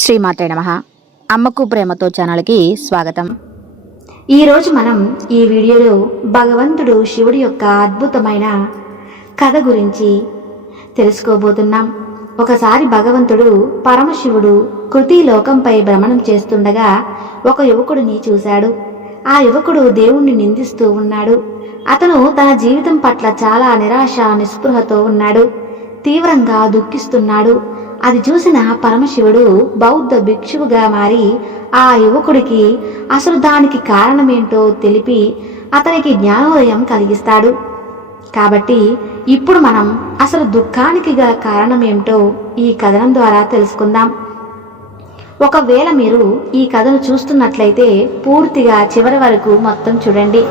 శ్రీమాత్రే నమః. అమ్మకు ప్రేమతో ఛానల్కి స్వాగతం. ఈరోజు మనం ఈ వీడియోలో భగవంతుడు శివుడి యొక్క అద్భుతమైన కథ గురించి తెలుసుకోబోతున్నాం. ఒకసారి భగవంతుడు పరమశివుడు కృతిలోకంపై భ్రమణం చేస్తుండగా ఒక యువకుడిని చూశాడు. ఆ యువకుడు దేవుణ్ణి నిందిస్తూ ఉన్నాడు. అతను తన జీవితం పట్ల చాలా నిరాశ నిస్పృహతో ఉన్నాడు. తీవ్రంగా దుఃఖిస్తున్నాడు. అది చూసిన పరమశివుడు బౌద్ధ భిక్షువుగా మారి ఆ యువకుడికి అసలు దానికి కారణమేంటో తెలిపి అతనికి జ్ఞానోదయం కలిగిస్తాడు. కాబట్టి ఇప్పుడు మనం అసలు దుఃఖానికి గల కారణమేమిటో ఈ కథనం ద్వారా తెలుసుకుందాం. ఒకవేళ మీరు ఈ కథను చూస్తున్నట్లయితే పూర్తిగా చివరి వరకు మొత్తం చూడండి.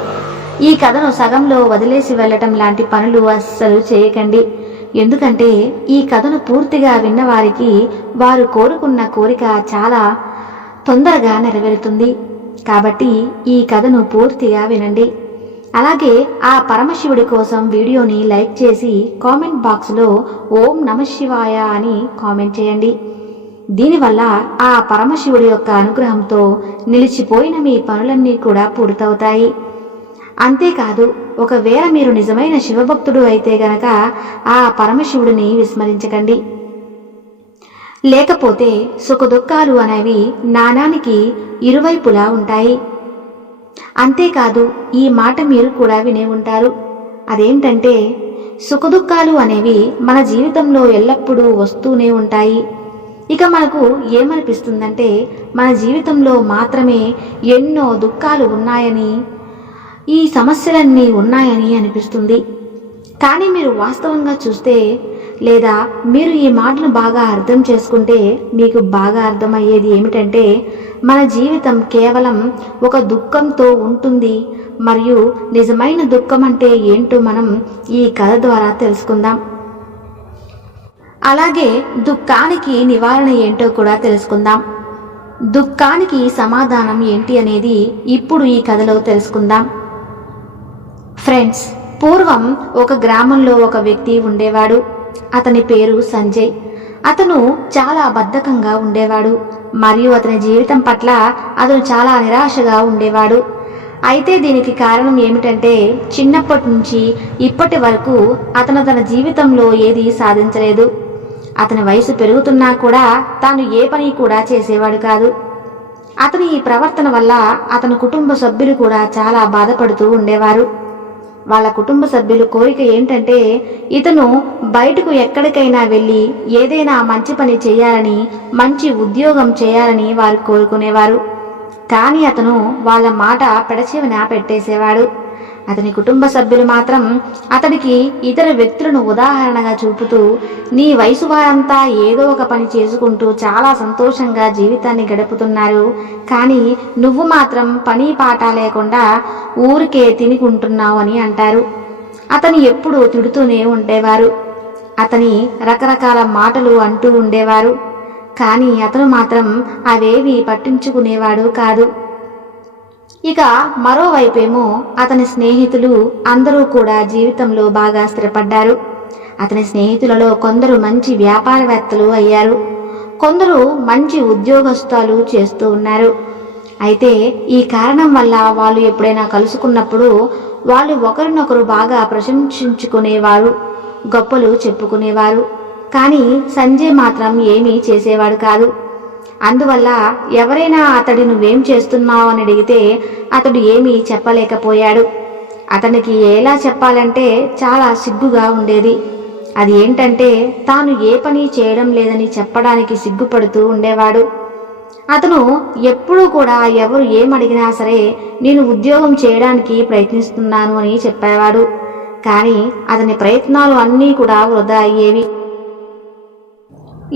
ఈ కథను సగంలో వదిలేసి వెళ్ళటం లాంటి పనులు అస్సలు చేయకండి. ఎందుకంటే ఈ కథను పూర్తిగా విన్నవారికి వారు కోరుకున్న కోరిక చాలా తొందరగా నెరవేరుతుంది. కాబట్టి ఈ కథను పూర్తిగా వినండి. అలాగే ఆ పరమశివుడి కోసం వీడియోని లైక్ చేసి కామెంట్ బాక్స్లో ఓం నమఃశివాయ అని కామెంట్ చేయండి. దీనివల్ల ఆ పరమశివుడి యొక్క అనుగ్రహంతో నిలిచిపోయిన మీ పనులన్నీ కూడా పూర్తవుతాయి. అంతేకాదు, ఒకవేళ మీరు నిజమైన శివభక్తుడు అయితే గనక ఆ పరమశివుడిని విస్మరించకండి. లేకపోతే సుఖదుఖాలు అనేవి నాణానికి ఇరువైపులా ఉంటాయి. అంతేకాదు, ఈ మాట మీరు కూడా వినే ఉంటారు. అదేంటంటే సుఖదుఖాలు అనేవి మన జీవితంలో ఎల్లప్పుడూ వస్తూనే ఉంటాయి. ఇక మనకు ఏమనిపిస్తుందంటే మన జీవితంలో మాత్రమే ఎన్నో దుఃఖాలు ఉన్నాయని, ఈ సమస్యలన్నీ ఉన్నాయని అనిపిస్తుంది. కానీ మీరు వాస్తవంగా చూస్తే లేదా మీరు ఈ మాటను బాగా అర్థం చేసుకుంటే మీకు బాగా అర్థమయ్యేది ఏమిటంటే మన జీవితం కేవలం ఒక దుఃఖంతో ఉంటుంది. మరియు నిజమైన దుఃఖం అంటే ఏంటో మనం ఈ కథ ద్వారా తెలుసుకుందాం. అలాగే దుఃఖానికి నివారణ ఏంటో కూడా తెలుసుకుందాం. దుఃఖానికి సమాధానం ఏంటి అనేది ఇప్పుడు ఈ కథలో తెలుసుకుందాం. ఫ్రెండ్స్, పూర్వం ఒక గ్రామంలో ఒక వ్యక్తి ఉండేవాడు. అతని పేరు సంజయ్. అతను చాలా బద్ధకంగా ఉండేవాడు మరియు అతని జీవితం పట్ల అతను చాలా నిరాశగా ఉండేవాడు. అయితే దీనికి కారణం ఏమిటంటే చిన్నప్పటి నుంచి ఇప్పటి వరకు అతను తన జీవితంలో ఏది సాధించలేదు. అతని వయసు పెరుగుతున్నా కూడా తాను ఏ పని కూడా చేసేవాడు కాదు. అతని ఈ ప్రవర్తన వల్ల అతని కుటుంబ సభ్యులు కూడా చాలా బాధపడుతూ ఉండేవారు. వాళ్ళ కుటుంబ సభ్యుల కోరిక ఏంటంటే ఇతను బయటకు ఎక్కడికైనా వెళ్ళి ఏదైనా మంచి పని చేయాలని, మంచి ఉద్యోగం చేయాలని వారు కోరుకునేవారు. కానీ అతను వాళ్ళ మాట పెడచెవిన పెట్టేసేవాడు. అతని కుటుంబ సభ్యులు మాత్రం అతనికి ఇతర వ్యక్తులను ఉదాహరణగా చూపుతూ, నీ వయసు వారంతా ఏదో ఒక పని చేసుకుంటూ చాలా సంతోషంగా జీవితాన్ని గడుపుతున్నారు, కానీ నువ్వు మాత్రం పని పాట లేకుండా ఊరికే తినుకుంటున్నావు అని అంటారు. అతను ఎప్పుడూ తిడుతూనే ఉండేవారు. అతని రకరకాల మాటలు అంటూ ఉండేవారు. కానీ అతను మాత్రం అవేవి పట్టించుకునేవాడు కాదు. ఇక మరోవైపేమో అతని స్నేహితులు అందరూ కూడా జీవితంలో బాగా స్థిరపడ్డారు. అతని స్నేహితులలో కొందరు మంచి వ్యాపారవేత్తలు అయ్యారు. కొందరు మంచి ఉద్యోగస్తులు చేస్తూ ఉన్నారు. అయితే ఈ కారణం వల్ల వాళ్ళు ఎప్పుడైనా కలుసుకున్నప్పుడు వాళ్ళు ఒకరినొకరు బాగా ప్రశంసించుకునేవారు, గొప్పలు చెప్పుకునేవారు. కానీ సంజయ్ మాత్రం ఏమీ చేసేవాడు కాదు. అందువల్ల ఎవరైనా అతడి నువ్వేం చేస్తున్నావు అని అడిగితే అతడు ఏమీ చెప్పలేకపోయాడు. అతనికి ఎలా చెప్పాలంటే చాలా సిగ్గుగా ఉండేది. అది ఏంటంటే తాను ఏ పని చేయడం లేదని చెప్పడానికి సిగ్గుపడుతూ ఉండేవాడు. అతను ఎప్పుడూ కూడా ఎవరు ఏమడిగినా సరే నేను ఉద్యోగం చేయడానికి ప్రయత్నిస్తున్నాను అని చెప్పేవాడు. కానీ అతని ప్రయత్నాలు అన్నీ కూడా వృధా అయ్యేవి.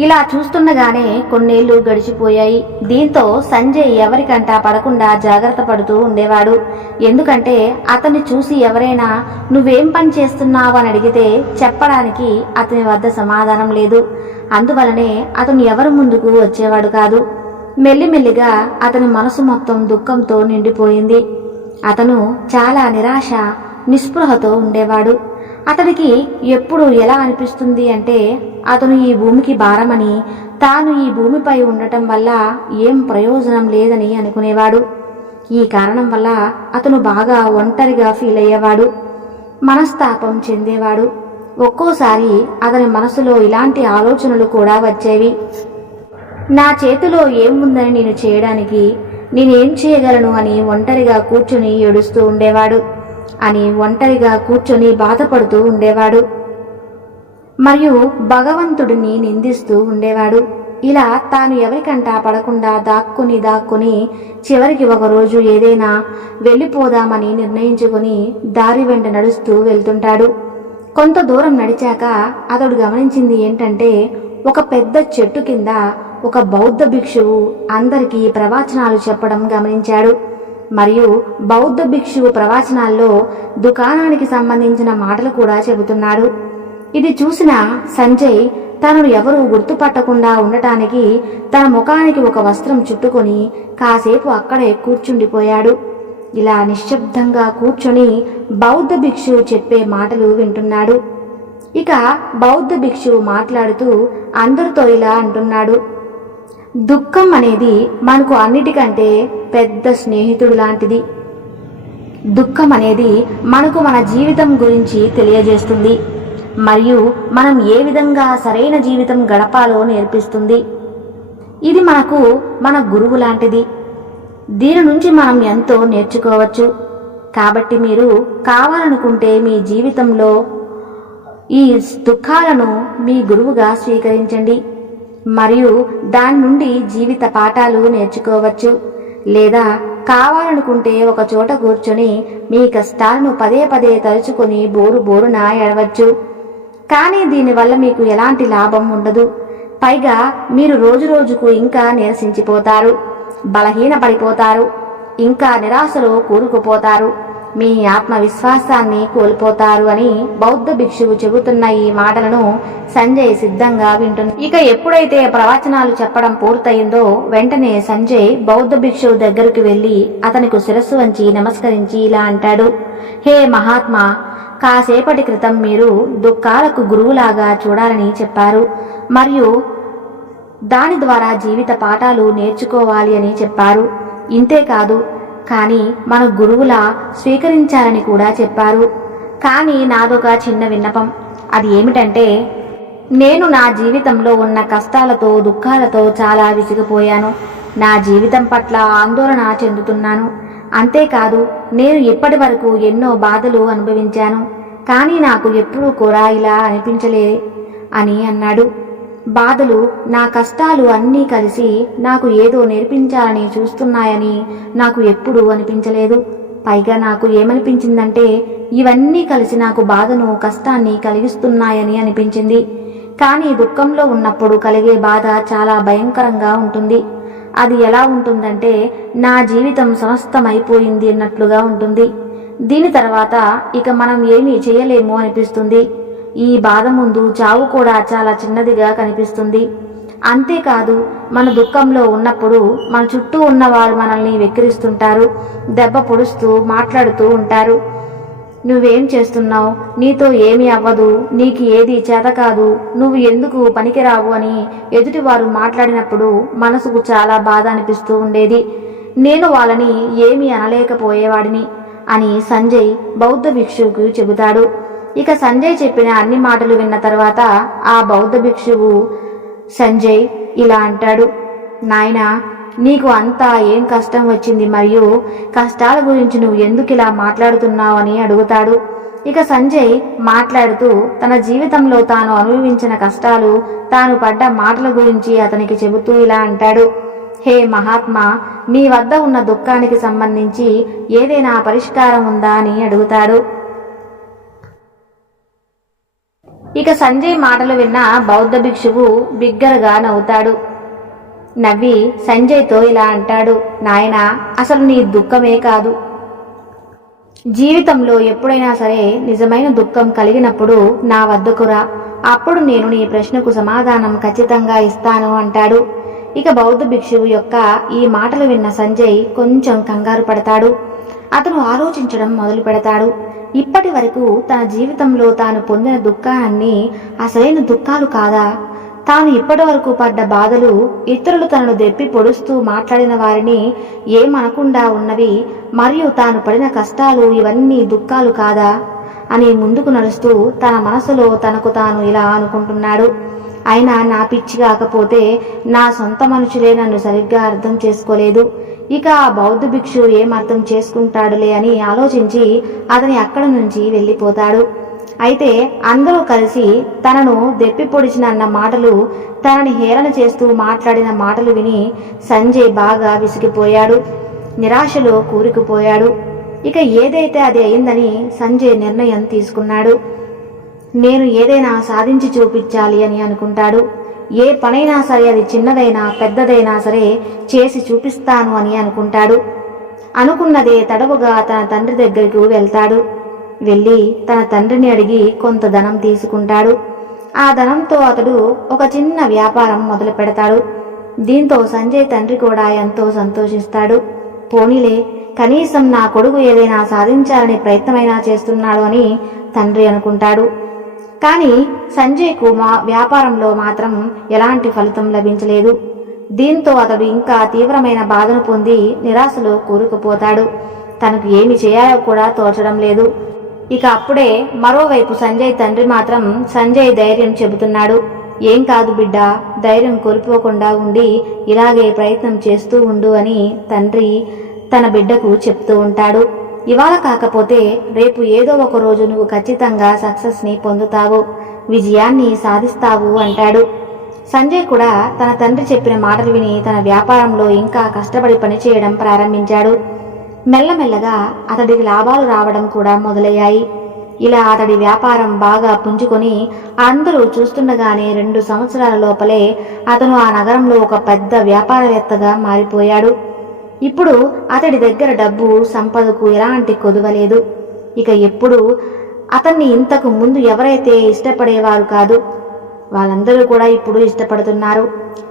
ఇలా చూస్తుండగానే కొన్నేళ్లు గడిచిపోయాయి. దీంతో సంజయ్ ఎవరికంటా పడకుండా జాగ్రత్త పడుతూ ఉండేవాడు. ఎందుకంటే అతన్ని చూసి ఎవరైనా నువ్వేం పని చేస్తున్నావు అని అడిగితే చెప్పడానికి అతని వద్ద సమాధానం లేదు. అందువలనే అతను ఎవరి ముందుకు వచ్చేవాడు కాదు. మెల్లిమెల్లిగా అతని మనసు మొత్తం దుఃఖంతో నిండిపోయింది. అతను చాలా నిరాశ నిస్పృహతో ఉండేవాడు. అతడికి ఎప్పుడు ఎలా అనిపిస్తుంది అంటే అతను ఈ భూమికి భారమని, తాను ఈ భూమిపై ఉండటం వల్ల ఏం ప్రయోజనం లేదని అనుకునేవాడు. ఈ కారణం వల్ల అతను బాగా ఒంటరిగా ఫీల్ అయ్యేవాడు, మనస్తాపం చెందేవాడు. ఒక్కోసారి అతని మనసులో ఇలాంటి ఆలోచనలు కూడా వచ్చేవి. నా చేతిలో ఏముందని నేను చేయడానికి, నేనేం చేయగలను అని ఒంటరిగా కూర్చుని ఏడుస్తూ ఉండేవాడు అని ఒంటరిగా కూర్చొని బాధపడుతూ ఉండేవాడు మరియు భగవంతుడిని నిందిస్తూ ఉండేవాడు. ఇలా తాను ఎవరికంటా పడకుండా దాక్కుని చివరికి ఒకరోజు ఏదైనా వెళ్ళిపోదామని నిర్ణయించుకుని దారి వెంట నడుస్తూ వెళ్తుంటాడు. కొంత దూరం నడిచాక అతడు గమనించింది ఏంటంటే, ఒక పెద్ద చెట్టు కింద ఒక బౌద్ధ భిక్షువు అందరికీ ప్రవచనాలు చెప్పడం గమనించాడు. మరియు బౌద్ధ భిక్షువు ప్రవచనాల్లో దుకాణానికి సంబంధించిన మాటలు కూడా చెబుతున్నాడు. ఇది చూసిన సంజయ్ తనను ఎవరూ గుర్తుపట్టకుండా ఉండటానికి తన ముఖానికి ఒక వస్త్రం చుట్టుకొని కాసేపు అక్కడే కూర్చుండిపోయాడు. ఇలా నిశ్శబ్దంగా కూర్చొని బౌద్ధ భిక్షువు చెప్పే మాటలు వింటున్నాడు. ఇక బౌద్ధ భిక్షువు మాట్లాడుతూ అందరితో ఇలా అంటున్నాడు, దుఃఖం అనేది మనకు అన్నిటికంటే పెద్ద స్నేహితుడు లాంటిది. దుఃఖం అనేది మనకు మన జీవితం గురించి తెలియజేస్తుంది మరియు మనం ఏ విధంగా సరైన జీవితం గడపాలో నేర్పిస్తుంది. ఇది మనకు మన గురువు లాంటిది. దీని నుంచి మనం ఎంతో నేర్చుకోవచ్చు. కాబట్టి మీరు కావాలనుకుంటే మీ జీవితంలో ఈ దుఃఖాలను మీ గురువుగా స్వీకరించండి మరియు దాని నుండి జీవిత పాఠాలు నేర్చుకోవచ్చు. లేదా కావాలనుకుంటే ఒక చోట కూర్చొని మీ కష్టాలను పదే పదే తలుచుకొని బోరున ఏడవచ్చు. కానీ దీనివల్ల మీకు ఎలాంటి లాభం ఉండదు. పైగా మీరు రోజుకు ఇంకా నీరసించిపోతారు, బలహీనపడిపోతారు, ఇంకా నిరాశలో కూరుకుపోతారు, మీ ఆత్మవిశ్వాసాన్ని కోల్పోతారు అని బౌద్ధ భిక్షువు చెబుతున్న ఈ మాటలను సంజయ్ సిద్ధంగా వింటున్నాడు. ఇక ఎప్పుడైతే ప్రవచనాలు చెప్పడం పూర్తయిందో వెంటనే సంజయ్ బౌద్ధ భిక్షువు దగ్గరకు వెళ్లి అతనికి శిరస్సు వంచి నమస్కరించి ఇలా అంటాడు, హే మహాత్మా, కాసేపటి క్రితం మీరు దుఃఖాలకు గురువులాగా చూడాలని చెప్పారు మరియు దాని ద్వారా జీవిత పాఠాలు నేర్చుకోవాలి అని చెప్పారు. ఇంతేకాదు, కానీ మన గురువులా స్వీకరించాలని కూడా చెప్పారు. కానీ నాదొక చిన్న విన్నపం. అది ఏమిటంటే, నేను నా జీవితంలో ఉన్న కష్టాలతో దుఃఖాలతో చాలా విసిగిపోయాను. నా జీవితం పట్ల ఆందోళన చెందుతున్నాను. అంతేకాదు, నేను ఇప్పటి వరకు ఎన్నో బాధలు అనుభవించాను. కానీ నాకు ఎప్పుడూ కూడా ఇలా అనిపించలే అని అన్నాడు. బాధలు, నా కష్టాలు అన్నీ కలిసి నాకు ఏదో నేర్పించాలని చూస్తున్నాయని నాకు ఎప్పుడూ అనిపించలేదు. పైగా నాకు ఏమనిపించిందంటే, ఇవన్నీ కలిసి నాకు బాధను, కష్టాన్ని కలిగిస్తున్నాయని అనిపించింది. కానీ దుఃఖంలో ఉన్నప్పుడు కలిగే బాధ చాలా భయంకరంగా ఉంటుంది. అది ఎలా ఉంటుందంటే, నా జీవితం సమస్తమైపోయింది అన్నట్లుగా ఉంటుంది. దీని తర్వాత ఇక మనం ఏమీ చేయలేము అనిపిస్తుంది. ఈ బాధ ముందు చావు కూడా చాలా చిన్నదిగా కనిపిస్తుంది. అంతేకాదు, మన దుఃఖంలో ఉన్నప్పుడు మన చుట్టూ ఉన్నవారు మనల్ని వెక్కిరిస్తుంటారు, దెబ్బ పొడుస్తూ మాట్లాడుతూ ఉంటారు. నువ్వేం చేస్తున్నావు, నీతో ఏమీ అవ్వదు, నీకు ఏది చేత కాదు, నువ్వు ఎందుకు పనికిరావు అని ఎదుటివారు మాట్లాడినప్పుడు మనసుకు చాలా బాధ అనిపిస్తూ ఉండేది. నేను వాళ్ళని ఏమీ అనలేకపోయేవాడిని అని సంజయ్ బౌద్ధ భిక్షువుకు చెబుతాడు. ఇక సంజయ్ చెప్పిన అన్ని మాటలు విన్న తర్వాత ఆ బౌద్ధ భిక్షువు సంజయ్ ఇలా అంటాడు, నాయనా, నీకు అంతా ఏం కష్టం వచ్చింది మరియు కష్టాల గురించి నువ్వు ఎందుకు ఇలా మాట్లాడుతున్నావు అని అడుగుతాడు. ఇక సంజయ్ మాట్లాడుతూ తన జీవితంలో తాను అనుభవించిన కష్టాలు, తాను పడ్డ మాటల గురించి అతనికి చెబుతూ ఇలా అంటాడు, హే మహాత్మా, మీ వద్ద ఉన్న దుఃఖానికి సంబంధించి ఏదైనా పరిష్కారం ఉందా అని అడుగుతాడు. ఇక సంజయ్ మాటలు విన్న బౌద్ధ భిక్షువు బిగ్గరగా నవ్వుతాడు. నవ్వి సంజయ్తో ఇలా అంటాడు, నాయనా, అసలు నీ దుఃఖమే కాదు. జీవితంలో ఎప్పుడైనా సరే నిజమైన దుఃఖం కలిగినప్పుడు నా వద్దకు రా, అప్పుడు నేను నీ ప్రశ్నకు సమాధానం ఖచ్చితంగా ఇస్తాను అంటాడు. ఇక బౌద్ధ భిక్షువు యొక్క ఈ మాటలు విన్న సంజయ్ కొంచెం కంగారు పడతాడు. అతను ఆలోచించడం మొదలు పెడతాడు. ఇప్పటి వరకు తన జీవితంలో తాను పొందిన దుఃఖాన్ని అసలైన దుఃఖాలు కాదా? తాను ఇప్పటివరకు పడ్డ బాధలు, ఇతరులు తనను దెప్పి పొడుస్తూ మాట్లాడిన వారిని ఏమనకుండా ఉన్నవి, మరియు తాను పడిన కష్టాలు ఇవన్నీ దుఃఖాలు కాదా అని ముందుకు నడుస్తూ తన మనసులో తనకు తాను ఇలా అనుకుంటున్నాడు. అయినా నా పిచ్చి కాకపోతే నా సొంత మనుషులే నన్ను సరిగ్గా అర్థం చేసుకోలేదు, ఇక ఆ బౌద్ధ భిక్షు ఏం అర్థం చేసుకుంటాడులే అని ఆలోచించి అతని అక్కడి నుంచి వెళ్ళిపోతాడు. అయితే అందరూ కలిసి తనను దెప్పి పొడిచినన్న మాటలు, తనని హేళన చేస్తూ మాట్లాడిన మాటలు విని సంజయ్ బాగా విసిగిపోయాడు, నిరాశలో కూరుకుపోయాడు. ఇక ఏదైతే అది అయిందని సంజయ్ నిర్ణయం తీసుకున్నాడు. నేను ఏదైనా సాధించి చూపించాలి అని అనుకుంటాడు. ఏ పనైనా సరే, అది చిన్నదైనా పెద్దదైనా సరే చేసి చూపిస్తాను అని అనుకుంటాడు. అనుకున్నదే తడవుగా తన తండ్రి దగ్గరకు వెళ్తాడు. వెళ్ళి తన తండ్రిని అడిగి కొంత ధనం తీసుకుంటాడు. ఆ ధనంతో అతడు ఒక చిన్న వ్యాపారం మొదలు పెడతాడు. దీంతో సంజయ్ తండ్రి కూడా ఎంతో సంతోషిస్తాడు. పోనీలే, కనీసం నా కొడుకు ఏదైనా సాధించాలనే ప్రయత్నమైనా చేస్తున్నాడు అని తండ్రి అనుకుంటాడు. కానీ సంజయ్కు వ్యాపారంలో మాత్రం ఎలాంటి ఫలితం లభించలేదు. దీంతో అతడు ఇంకా తీవ్రమైన బాధను పొంది నిరాశలో కూరుకుపోతాడు. తనకు ఏమి చేయాలో కూడా తోచడం లేదు. ఇక అప్పుడే మరోవైపు సంజయ్ తండ్రి మాత్రం సంజయ్ ధైర్యం చెబుతున్నాడు. ఏం కాదు బిడ్డ, ధైర్యం కోల్పోకుండా ఉండి ఇలాగే ప్రయత్నం చేస్తూ ఉండు అని తండ్రి తన బిడ్డకు చెప్తూ ఉంటాడు. ఇవాళ కాకపోతే రేపు ఏదో ఒక రోజు నువ్వు ఖచ్చితంగా సక్సెస్ని పొందుతావు, విజయాన్ని సాధిస్తావు అంటాడు. సంజయ్ కూడా తన తండ్రి చెప్పిన మాటలు విని తన వ్యాపారంలో ఇంకా కష్టపడి పనిచేయడం ప్రారంభించాడు. మెల్లమెల్లగా అతడికి లాభాలు రావడం కూడా మొదలయ్యాయి. ఇలా అతడి వ్యాపారం బాగా పుంజుకొని అందరూ చూస్తుండగానే 2 సంవత్సరాల లోపలే అతను ఆ నగరంలో ఒక పెద్ద వ్యాపారవేత్తగా మారిపోయాడు. ఇప్పుడు అతడి దగ్గర డబ్బు సంపదకు ఎలాంటి కొదువలేదు. ఇక ఎప్పుడు అతన్ని ఇంతకు ముందు ఎవరైతే ఇష్టపడేవారు కాదు, వాళ్ళందరూ కూడా ఇప్పుడు ఇష్టపడుతున్నారు.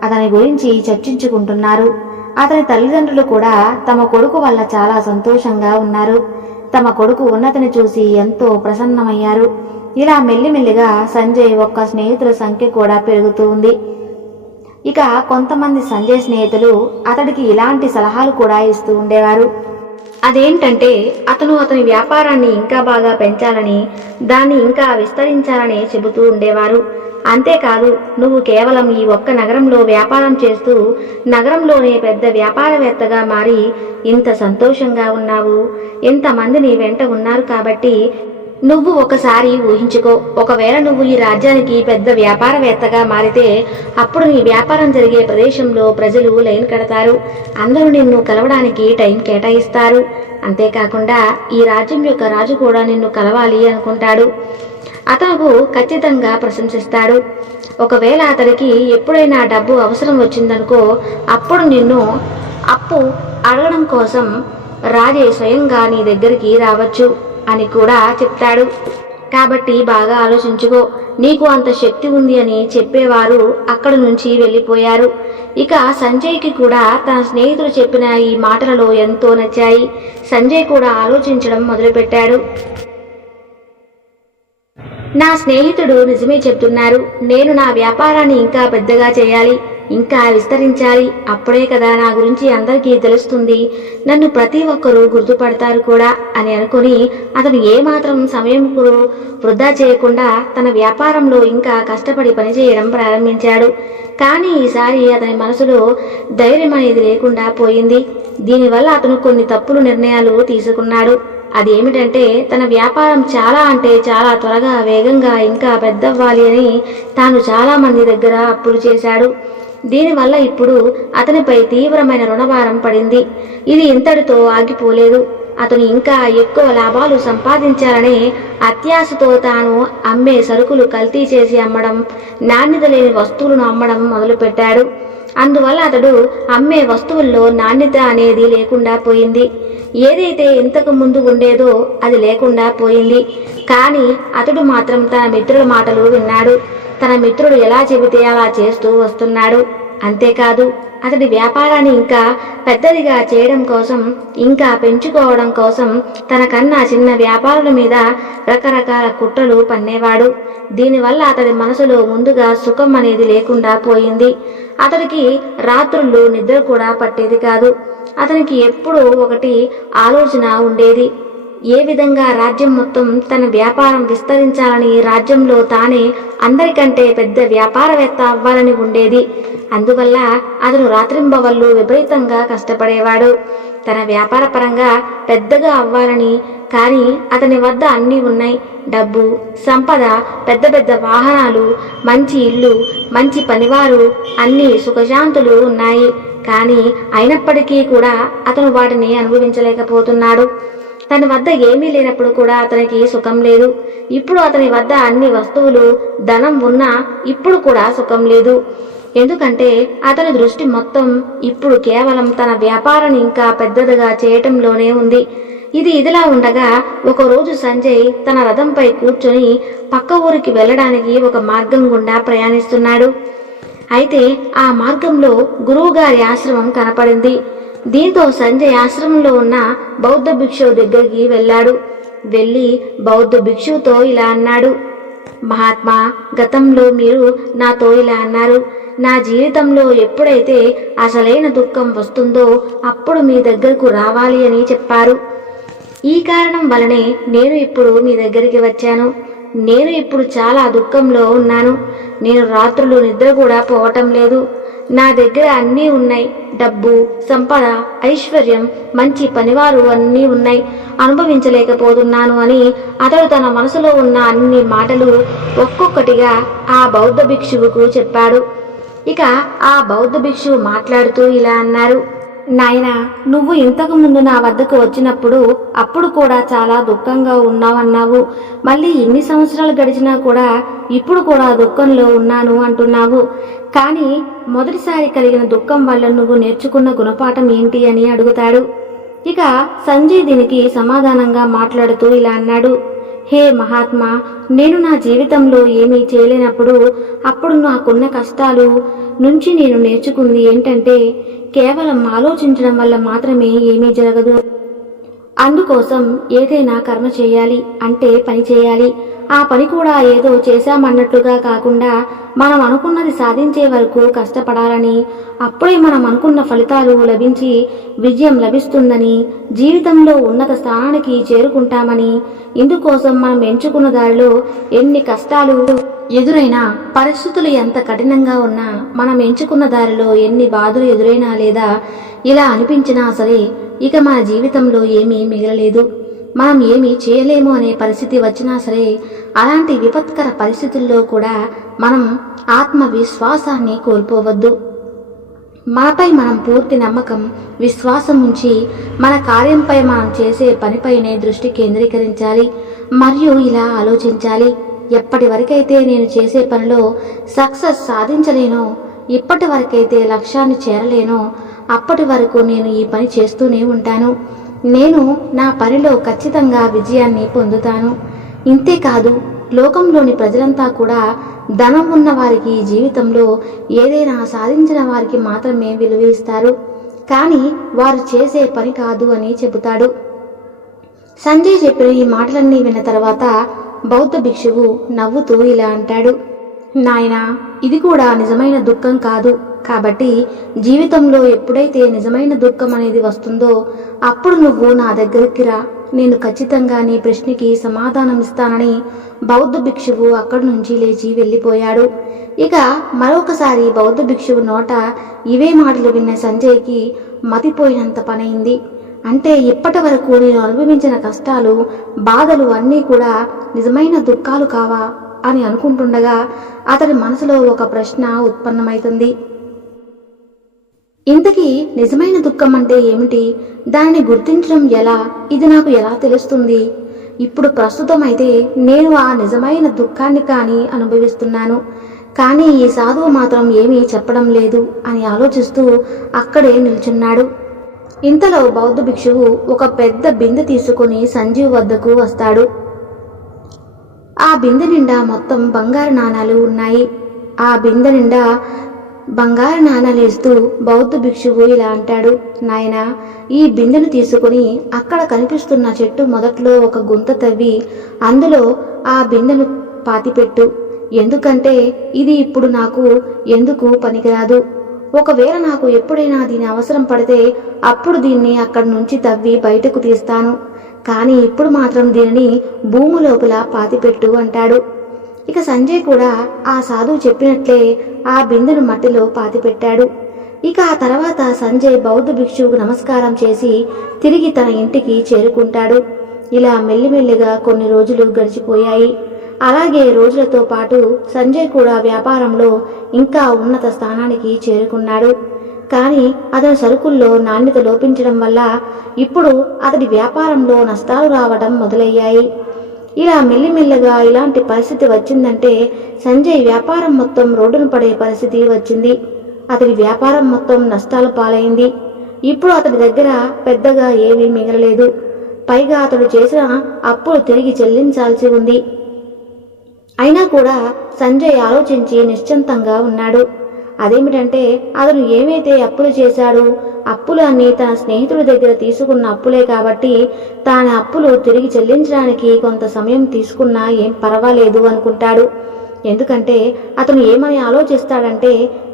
అతని గురించి చర్చించుకుంటున్నారు. అతని తల్లిదండ్రులు కూడా తమ కొడుకు వల్ల చాలా సంతోషంగా ఉన్నారు. తమ కొడుకు ఉన్నతిని చూసి ఎంతో ప్రసన్నమయ్యారు. ఇలా మెల్లిమెల్లిగా సంజయ్ ఒక్క స్నేహితుల సంఖ్య కూడా పెరుగుతూ ఉంది. ఇక కొంతమంది సంజయ్ స్నేహితులు అతడికి ఇలాంటి సలహాలు కూడా ఇస్తూ ఉండేవారు. అదేంటంటే అతను అతని వ్యాపారాన్ని ఇంకా బాగా పెంచాలని, దాన్ని ఇంకా విస్తరించాలని చెబుతూ ఉండేవారు. అంతేకాదు, నువ్వు కేవలం ఈ ఒక్క నగరంలో వ్యాపారం చేస్తూ నగరంలోనే పెద్ద వ్యాపారవేత్తగా మారి ఇంత సంతోషంగా ఉన్నావు, ఇంతమంది నీ వెంట ఉన్నారు కాబట్టి నువ్వు ఒకసారి ఊహించుకో, ఒకవేళ నువ్వు ఈ రాజ్యానికి పెద్ద వ్యాపారవేత్తగా మారితే అప్పుడు నీ వ్యాపారం జరిగే ప్రదేశంలో ప్రజలు లైన్ కడతారు, అందరూ నిన్ను కలవడానికి టైం కేటాయిస్తారు. అంతేకాకుండా ఈ రాజ్యం యొక్క రాజు కూడా నిన్ను కలవాలి అనుకుంటాడు. అతను ఖచ్చితంగా ప్రశంసిస్తాడు. ఒకవేళ అతనికి ఎప్పుడైనా డబ్బు అవసరం వచ్చిందనుకో, అప్పుడు నిన్ను అప్పు అడగడం కోసం రాజే స్వయంగా నీ దగ్గరికి రావచ్చు అని కూడా చెప్తాడు. కాబట్టి బాగా ఆలోచించుకో, నీకు అంత శక్తి ఉంది అని చెప్పేవారు అక్కడి నుంచి వెళ్ళిపోయారు. ఇక సంజయ్కి కూడా తన స్నేహితులు చెప్పిన ఈ మాటలలో ఎంతో నచ్చాయి. సంజయ్ కూడా ఆలోచించడం మొదలుపెట్టాడు. నా స్నేహితుడు నిజమే చెప్తున్నారు, నేను నా వ్యాపారాన్ని ఇంకా పెద్దగా చేయాలి, ఇంకా విస్తరించాలి. అప్పుడే కదా నా గురించి అందరికీ తెలుస్తుంది, నన్ను ప్రతి ఒక్కరూ గుర్తుపడతారు కూడా అని అనుకుని అతను ఏమాత్రం సమయం వృధా చేయకుండా తన వ్యాపారంలో ఇంకా కష్టపడి పనిచేయడం ప్రారంభించాడు. కానీ ఈసారి అతని మనసులో ధైర్యం అనేది లేకుండా పోయింది. దీనివల్ల అతను కొన్ని తప్పుడు నిర్ణయాలు తీసుకున్నాడు. అదేమిటంటే తన వ్యాపారం చాలా త్వరగా వేగంగా ఇంకా పెద్దవ్వాలి అని తాను చాలా మంది దగ్గర అప్పులు చేశాడు. దీనివల్ల ఇప్పుడు అతనిపై తీవ్రమైన రుణభారం పడింది. ఇది ఇంతటితో ఆగిపోలేదు. అతను ఇంకా ఎక్కువ లాభాలు సంపాదించాలనే అత్యాశతో తాను అమ్మే సరుకులు కల్తీ చేసి అమ్మడం, నాణ్యత లేని వస్తువులను అమ్మడం మొదలుపెట్టాడు. అందువల్ల అతడు అమ్మే వస్తువుల్లో నాణ్యత అనేది లేకుండా పోయింది. ఏదైతే ఇంతకు ముందు ఉండేదో అది లేకుండా పోయింది. కానీ అతడు మాత్రం తన మిత్రుల మాటలు విన్నాడు. తన మిత్రుడు ఎలా చెబితే అలా చేస్తూ వస్తున్నాడు. అంతేకాదు అతడి వ్యాపారాన్ని ఇంకా పెద్దదిగా చేయడం కోసం, ఇంకా పెంచుకోవడం కోసం తనకన్నా చిన్న వ్యాపారుల మీద రకరకాల కుట్రలు పన్నేవాడు. దీనివల్ల అతడి మనసులో ముందుగా సుఖం అనేది లేకుండా పోయింది. అతడికి రాత్రుళ్ళు నిద్ర కూడా పట్టేది కాదు. అతనికి ఎప్పుడూ ఒకటి ఆలోచన ఉండేది. ఏ విధంగా రాజ్యం మొత్తం తన వ్యాపారం విస్తరించాలని, రాజ్యంలో తానే అందరికంటే పెద్ద వ్యాపారవేత్త అవ్వాలని ఉండేది. అందువల్ల అతను రాత్రింబవళ్ళు విపరీతంగా కష్టపడేవాడు తన వ్యాపార పరంగా పెద్దగా అవ్వాలని. కానీ అతని వద్ద అన్నీ ఉన్నాయి. డబ్బు, సంపద, పెద్ద పెద్ద వాహనాలు, మంచి ఇల్లు, మంచి పనివారు, అన్ని సుఖశాంతులు ఉన్నాయి. కానీ అయినప్పటికీ కూడా అతను వాటిని అనుభవించలేకపోతున్నాడు. తన వద్ద ఏమీ లేనప్పుడు కూడా అతనికి సుఖం లేదు. ఇప్పుడు అతని వద్ద అన్ని వస్తువులు, ధనం ఉన్నా ఇప్పుడు కూడా సుఖం లేదు. ఎందుకంటే అతని దృష్టి మొత్తం ఇప్పుడు కేవలం తన వ్యాపారాన్ని ఇంకా పెద్దదిగా చేయటంలోనే ఉంది. ఇది ఇదిలా ఉండగా ఒకరోజు సంజయ్ తన రథంపై కూర్చొని పక్క ఊరికి వెళ్ళడానికి ఒక మార్గం గుండా ప్రయాణిస్తున్నాడు. అయితే ఆ మార్గంలో గురువుగారి ఆశ్రమం కనపడింది. దీంతో సంజయ్ ఆశ్రమంలో ఉన్న బౌద్ధ భిక్షువు దగ్గరికి వెళ్ళాడు. వెళ్ళి బౌద్ధ భిక్షువుతో ఇలా అన్నాడు, మహాత్మా, గతంలో మీరు నాతో ఇలా అన్నారు, నా జీవితంలో ఎప్పుడైతే అసలైన దుఃఖం వస్తుందో అప్పుడు మీ దగ్గరకు రావాలి అని చెప్పారు. ఈ కారణం వలనే నేను ఇప్పుడు మీ దగ్గరికి వచ్చాను. నేను ఇప్పుడు చాలా దుఃఖంలో ఉన్నాను. నేను రాత్రులు నిద్ర కూడా పోవటం లేదు. నా దగ్గర అన్నీ ఉన్నాయి. డబ్బు, సంపద, ఐశ్వర్యం, మంచి పనివారు అన్నీ ఉన్నాయి. అనుభవించలేకపోతున్నాను అని అతడు తన మనసులో ఉన్న అన్ని మాటలు ఒక్కొక్కటిగా ఆ బౌద్ధ భిక్షువుకు చెప్పాడు. ఇక ఆ బౌద్ధ భిక్షువు మాట్లాడుతూ ఇలా అన్నారు, నాయనా, నువ్వు ఇంతకు ముందు నా వద్దకు వచ్చినప్పుడు అప్పుడు కూడా చాలా దుఃఖంగా ఉన్నావన్నావు. మళ్ళీ ఇన్ని సంవత్సరాలు గడిచినా కూడా ఇప్పుడు కూడా దుఃఖంలో ఉన్నాను అంటున్నావు. కానీ మొదటిసారి కలిగిన దుఃఖం వల్ల నువ్వు నేర్చుకున్న గుణపాఠం ఏంటి అని అడుగుతాడు. ఇక సంజయ్ దీనికి సమాధానంగా మాట్లాడుతూ ఇలా అన్నాడు, హే మహాత్మా, నేను నా జీవితంలో ఏమీ చేయలేనప్పుడు అప్పుడు నాకున్న కష్టాలు నుంచి నేను నేర్చుకుంది ఏంటంటే కేవలం ఆలోచించడం వల్ల మాత్రమే ఏమీ జరగదు. అందుకోసం ఏదైనా కర్మ చేయాలి అంటే పని చేయాలి. ఆ పని కూడా ఏదో చేశామన్నట్లుగా కాకుండా మనం అనుకున్నది సాధించే వరకు కష్టపడాలని, అప్పుడే మనం అనుకున్న ఫలితాలు లభించి విజయం లభిస్తుందని, జీవితంలో ఉన్నత స్థానానికి చేరుకుంటామని, ఇందుకోసం మనం ఎంచుకున్న దారిలో ఎన్ని కష్టాలు ఎదురైనా, పరిస్థితులు ఎంత కఠినంగా ఉన్నా, మనం ఎంచుకున్న దారిలో ఎన్ని బాధలు ఎదురైనా లేదా ఇలా అనిపించినా సరే ఇక మన జీవితంలో ఏమీ మిగలలేదు, మనం ఏమీ చేయలేము అనే పరిస్థితి వచ్చినా సరే అలాంటి విపత్కర పరిస్థితుల్లో కూడా మనం ఆత్మవిశ్వాసాన్ని కోల్పోవద్దు. మనపై మనం పూర్తి నమ్మకం, విశ్వాసం ఉంచి మన కార్యంపై మనం చేసే పనిపైనే దృష్టి కేంద్రీకరించాలి. మరియు ఇలా ఆలోచించాలి, ఎప్పటి వరకైతే నేను చేసే పనిలో సక్సెస్ సాధించలేనో, ఇప్పటి వరకైతే లక్ష్యాన్ని చేరలేనో అప్పటి వరకు నేను ఈ పని చేస్తూనే ఉంటాను. నేను నా పనిలో ఖచ్చితంగా విజయాన్ని పొందుతాను. ఇంతేకాదు, లోకంలోని ప్రజలంతా కూడా ధనం ఉన్న వారికి జీవితంలో ఏదైనా సాధించిన వారికి మాత్రమే విలువ ఇస్తారు, కానీ వారు చేసే పని కాదు అని చెబుతాడు. సంజయ్ చెప్పిన ఈ మాటలన్నీ విన్న తర్వాత బౌద్ధ భిక్షువు నవ్వుతూ ఇలా అంటాడు, నాయనా, ఇది కూడా నిజమైన దుఃఖం కాదు. కాబట్టి జీవితంలో ఎప్పుడైతే నిజమైన దుఃఖం అనేది వస్తుందో అప్పుడు నువ్వు నా దగ్గరికి రా, నేను ఖచ్చితంగా నీ ప్రశ్నకి సమాధానం ఇస్తానని బౌద్ధ భిక్షువు అక్కడి నుంచి లేచి వెళ్ళిపోయాడు. ఇక మరొకసారి బౌద్ధ భిక్షువు నోట ఇవే మాటలు విన్న సంజయ్కి మతిపోయినంత పనైంది. అంటే ఇప్పటి వరకు నేను అనుభవించిన కష్టాలు, బాధలు అన్నీ కూడా నిజమైన దుఃఖాలు కావా అని అనుకుంటుండగా అతడి మనసులో ఒక ప్రశ్న ఉత్పన్నమవుతుంది. ఇంతకీ నిజమైన దుఃఖం అంటే ఏమిటి? దానిని గుర్తించడం ఎలా? ఇది నాకు ఎలా తెలుస్తుంది? ఇప్పుడు ప్రస్తుతం అయితే నేను ఆ నిజమైన దుఃఖాన్ని కానీ అనుభవిస్తున్నాను, కానీ ఈ సాధువు మాత్రం ఏమీ చెప్పడం లేదు అని ఆలోచిస్తూ అక్కడే నిల్చున్నాడు. ఇంతలో బౌద్ధ భిక్షువు ఒక పెద్ద బిందె తీసుకుని సంజీవ్ వద్దకు వస్తాడు. ఆ బిందె నిండా మొత్తం బంగారు నాణాలు ఉన్నాయి. ఆ బిందె నిండా బంగారు నాణాలేస్తూ బౌద్ధ భిక్షువు ఇలా అంటాడు. నాయనా, ఈ బిందెను తీసుకుని అక్కడ కనిపిస్తున్న చెట్టు మొదట్లో ఒక గుంత తవ్వి అందులో ఆ బిందెను పాతిపెట్టు. ఎందుకంటే ఇది ఇప్పుడు నాకు ఎందుకు పనికిరాదు. ఒకవేళ నాకు ఎప్పుడైనా దీని అవసరం పడితే అప్పుడు దీన్ని అక్కడి నుంచి తవ్వి బయటకు తీస్తాను. కానీ ఇప్పుడు మాత్రం దీనిని భూమి లోపల పాతిపెట్టు అంటాడు. ఇక సంజయ్ కూడా ఆ సాధువు చెప్పినట్లే ఆ బిందెను మట్టిలో పాతిపెట్టాడు. ఇక ఆ తర్వాత సంజయ్ బౌద్ధ భిక్షువుకు నమస్కారం చేసి తిరిగి తన ఇంటికి చేరుకుంటాడు. ఇలా మెల్లిమెల్లిగా కొన్ని రోజులు గడిచిపోయాయి. అలాగే రోజులతో పాటు సంజయ్ కూడా వ్యాపారంలో ఇంకా ఉన్నత స్థానానికి చేరుకున్నాడు. కానీ అతని సరుకుల్లో నాణ్యత లోపించడం వల్ల ఇప్పుడు అతడి వ్యాపారంలో నష్టాలు రావడం మొదలయ్యాయి. ఇలా మెల్లిమెల్లగా ఇలాంటి పరిస్థితి వచ్చిందంటే సంజయ్ వ్యాపారం మొత్తం రోడ్డున పడే పరిస్థితి వచ్చింది. అతడి వ్యాపారం మొత్తం నష్టాల పాలైంది. ఇప్పుడు అతడి దగ్గర పెద్దగా ఏమీ మిగలలేదు. పైగా అతడు చేసిన అప్పులు తిరిగి చెల్లించాల్సి ఉంది. అయినా కూడా సంజయ్ ఆలోచించి నిశ్చింతంగా ఉన్నాడు. అదేమిటంటే అతను ఏమైతే అప్పులు చేశాడో అప్పులు అన్నీ తన స్నేహితుడి దగ్గర తీసుకున్న అప్పులే కాబట్టి తాను అప్పులు తిరిగి చెల్లించడానికి కొంత సమయం తీసుకున్నా ఏం పర్వాలేదు అనుకుంటాడు. ఎందుకంటే అతను ఏమని ఆలోచిస్తాడంటే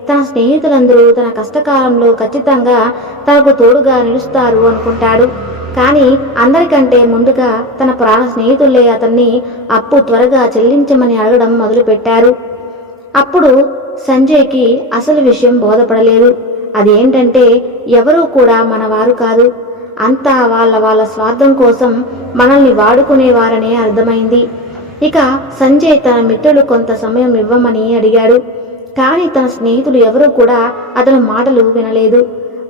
తన స్నేహితులందరూ తన కష్టకాలంలో ఖచ్చితంగా తనకు తోడుగా నిలుస్తారు అనుకుంటాడు. కానీ అందరికంటే ముందుగా తన ప్రాణ స్నేహితులే అతన్ని అప్పు త్వరగా చెల్లించమని అడగడం మొదలుపెట్టారు. అప్పుడు సంజయ్కి అసలు విషయం బోధపడలేదు. అదేంటంటే ఎవరూ కూడా మన వారు కాదు, అంతా వాళ్ళ స్వార్థం కోసం మనల్ని వాడుకునేవారనే అర్థమైంది. ఇక సంజయ్ తన మిత్రులు కొంత సమయం ఇవ్వమని అడిగాడు. కానీ తన స్నేహితులు ఎవరూ కూడా అతని మాటలు వినలేదు.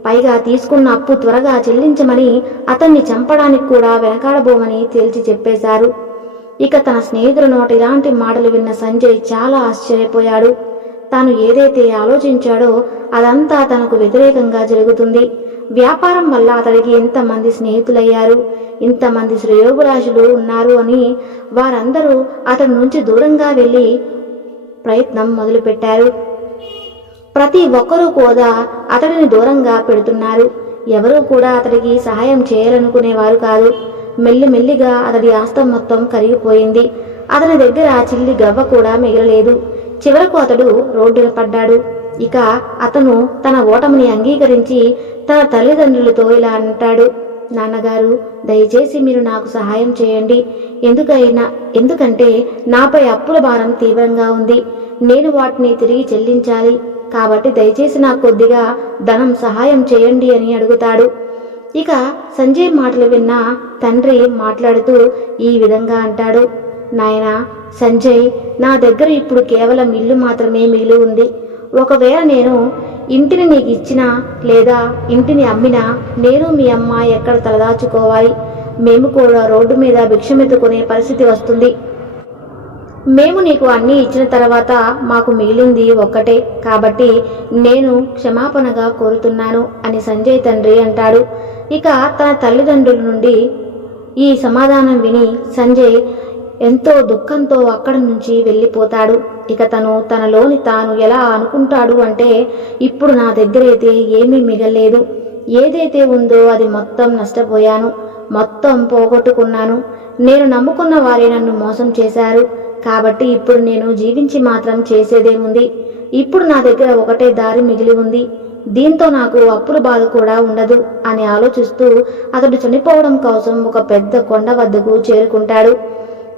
పైగా తీసుకున్న అప్పు త్వరగా చెల్లించమని అతన్ని చంపడానికి కూడా వెనకాడబోమని తేల్చి చెప్పేశారు. ఇక తన స్నేహితుల నోట ఇలాంటి మాటలు విన్న సంజయ్ చాలా ఆశ్చర్యపోయాడు. తాను ఏదైతే ఆలోచించాడో అదంతా తనకు వ్యతిరేకంగా జరుగుతుంది. వ్యాపారం వల్ల అతడికి ఇంతమంది స్నేహితులయ్యారు, ఇంతమంది శ్రేయోభిలాషులు ఉన్నారు అని వారందరూ అతడి నుంచి దూరంగా వెళ్ళి ప్రయత్నం మొదలుపెట్టారు. ప్రతి ఒక్కరూ కూడా అతడిని దూరంగా పెడుతున్నారు. ఎవరూ కూడా అతడికి సహాయం చేయాలనుకునేవారు కాదు. మెల్లిమెల్లిగా అతడి ఆస్తి మొత్తం కరిగిపోయింది. అతని దగ్గర చిల్లి గవ్వ కూడా మిగలలేదు. చివరకు అతడు రోడ్డున పడ్డాడు. ఇక అతను తన ఓటమిని అంగీకరించి తన తల్లిదండ్రులతో ఇలా అంటాడు. నాన్నగారు, దయచేసి మీరు నాకు సహాయం చేయండి. ఎందుకంటే నాపై అప్పుల భారం తీవ్రంగా ఉంది. నేను వాటిని తిరిగి చెల్లించాలి. కాబట్టి దయచేసి నాకు కొద్దిగా ధనం సహాయం చేయండి అని అడుగుతాడు. ఇక సంజయ్ మాటలు విన్న తండ్రి మాట్లాడుతూ ఈ విధంగా అంటాడు. నాయనా సంజయ్, నా దగ్గర ఇప్పుడు కేవలం ఇల్లు మాత్రమే మిగిలి ఉంది. ఒకవేళ నేను ఇంటిని నీకు ఇచ్చినా లేదా ఇంటిని అమ్మినా నేను మీ అమ్మ ఎక్కడ తలదాచుకోవాలి? మేము కూడా రోడ్డు మీద భిక్షమెత్తుకునే పరిస్థితి వస్తుంది. మేము నీకు అన్నీ ఇచ్చిన తర్వాత మాకు మిగిలింది ఒక్కటే. కాబట్టి నేను క్షమాపణగా కోరుతున్నాను అని సంజయ్ తండ్రి అంటాడు. ఇక తన తల్లిదండ్రుల నుండి ఈ సమాధానం విని సంజయ్ ఎంతో దుఃఖంతో అక్కడి నుంచి వెళ్ళిపోతాడు. ఇక తనలోని తాను ఎలా అనుకుంటాడు అంటే, ఇప్పుడు నా దగ్గరైతే ఏమీ మిగలేదు. ఏదైతే ఉందో అది మొత్తం నష్టపోయాను, మొత్తం పోగొట్టుకున్నాను. నేను నమ్ముకున్న వారే నన్ను మోసం చేశారు. కాబట్టి ఇప్పుడు నేను జీవించి మాత్రం చేసేదేముంది? ఇప్పుడు నా దగ్గర ఒకటే దారి మిగిలి ఉంది. దీంతో నాకు అప్పుల బాధ కూడా ఉండదు అని ఆలోచిస్తూ అతడు చనిపోవడం కోసం ఒక పెద్ద కొండ వద్దకు చేరుకుంటాడు.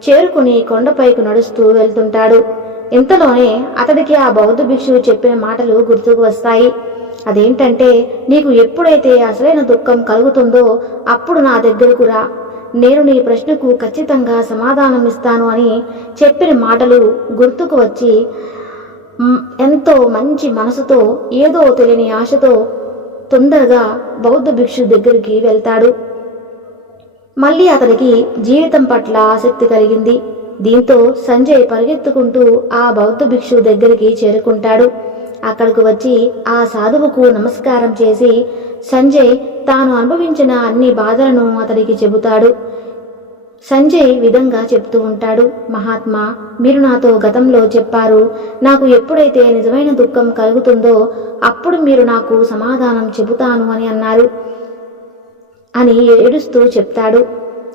చేరుకుని కొండపైకి నడుస్తూ వెళ్తుంటాడు. ఇంతలోనే అతడికి ఆ బౌద్ధ భిక్షువు చెప్పిన మాటలు గుర్తుకు వస్తాయి. అదేంటంటే, నీకు ఎప్పుడైతే అసలైన దుఃఖం కలుగుతుందో అప్పుడు నా దగ్గరకు రా, నేను నీ ప్రశ్నకు ఖచ్చితంగా సమాధానం ఇస్తాను అని చెప్పిన మాటలు గుర్తుకు వచ్చి ఎంతో మంచి మనసుతో ఏదో తెలియని ఆశతో తొందరగా బౌద్ధ భిక్షు దగ్గరికి వెళ్తాడు. మళ్ళీ అతనికి జీవితం పట్ల ఆసక్తి కలిగింది. దీంతో సంజయ్ పరిగెత్తుకుంటూ ఆ బౌద్ధ భిక్షు దగ్గరికి చేరుకుంటాడు. అక్కడకు వచ్చి ఆ సాధువుకు నమస్కారం చేసి సంజయ్ తాను అనుభవించిన అన్ని బాధలను అతనికి చెబుతాడు. సంజయ్ విధంగా చెప్తూ ఉంటాడు. మహాత్మా, మీరు నాతో గతంలో చెప్పారు, నాకు ఎప్పుడైతే నిజమైన దుఃఖం కలుగుతుందో అప్పుడు మీరు నాకు సమాధానం చెబుతాను అని అన్నారు అని ఏడుస్తూ చెప్తాడు.